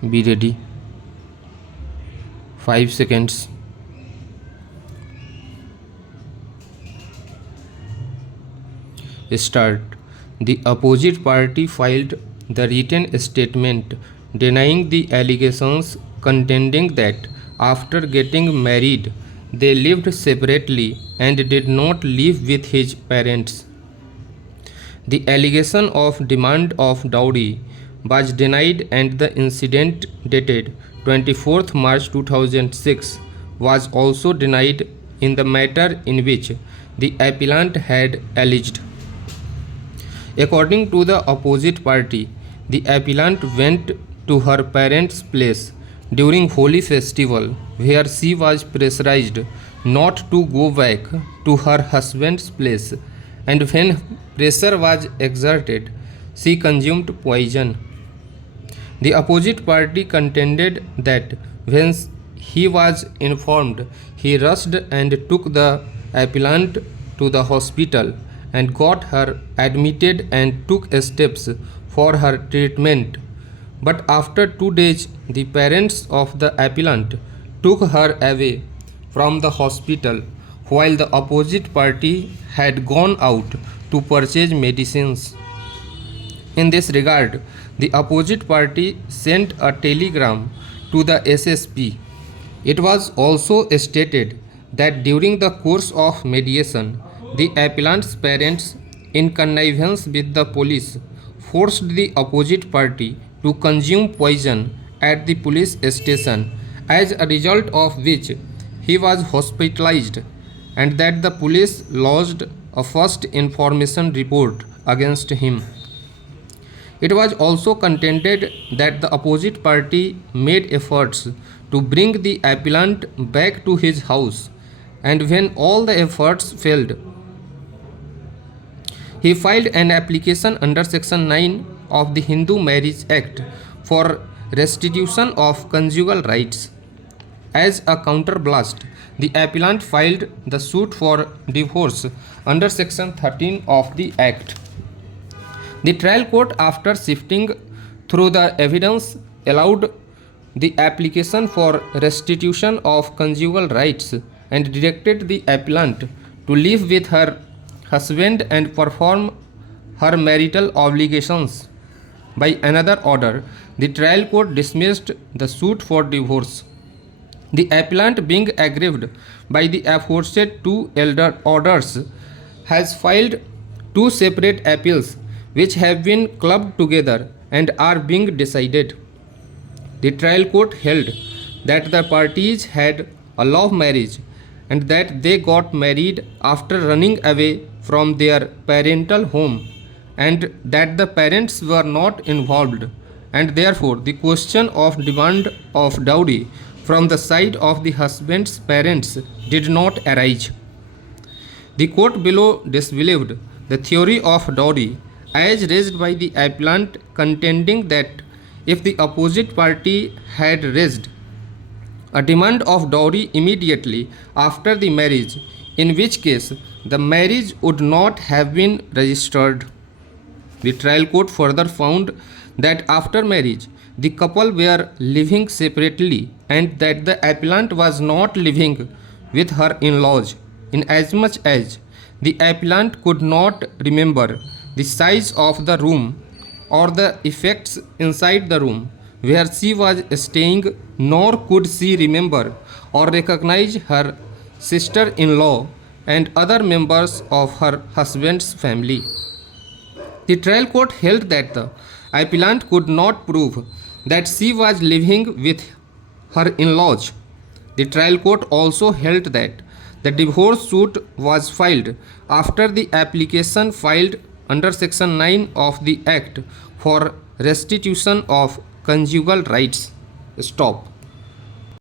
Be ready. 5 seconds. Start. The opposite party filed the written statement denying the allegations, contending that after getting married, they lived separately and did not live with his parents. The allegation of demand of dowry was denied, and the incident dated 24th March 2006 was also denied in the matter in which the appellant had alleged. According to the opposite party, the appellant went to her parents' place during Holi festival, where she was pressurized not to go back to her husband's place, and when pressure was exerted, she consumed poison. The opposite party contended that when he was informed, he rushed and took the appellant to the hospital and got her admitted and took steps for her treatment. But after 2 days, the parents of the appellant took her away from the hospital while the opposite party had gone out to purchase medicines. In this regard, the opposite party sent a telegram to the SSP. It was also stated that during the course of mediation, the appellant's parents, in connivance with the police, forced the opposite party to consume poison at the police station, as a result of which he was hospitalized, and that the police lodged a first information report against him. It was also contended that the opposite party made efforts to bring the appellant back to his house, and when all the efforts failed, he filed an application under Section 9 of the Hindu Marriage Act for restitution of conjugal rights. As a counterblast, the appellant filed the suit for divorce under Section 13 of the Act. The trial court, after sifting through the evidence, allowed the application for restitution of conjugal rights and directed the appellant to live with her husband and perform her marital obligations. By another order, the trial court dismissed the suit for divorce. The appellant, being aggrieved by the aforesaid two elder orders, has filed 2 separate appeals which have been clubbed together and are being decided. The trial court held that the parties had a love marriage and that they got married after running away from their parental home, and that the parents were not involved, and therefore the question of demand of dowry from the side of the husband's parents did not arise. The court below disbelieved the theory of dowry as raised by the appellant, contending that if the opposite party had raised a demand of dowry immediately after the marriage, in which case the marriage would not have been registered. The trial court further found that after marriage the couple were living separately, and that the appellant was not living with her in-laws, inasmuch as the appellant could not remember the size of the room or the effects inside the room where she was staying, nor could she remember or recognize her sister-in-law and other members of her husband's family. The trial court held that the appellant could not prove that she was living with her in-laws. The trial court also held that the divorce suit was filed after the application filed under Section 9 of the Act for restitution of conjugal rights. Stop.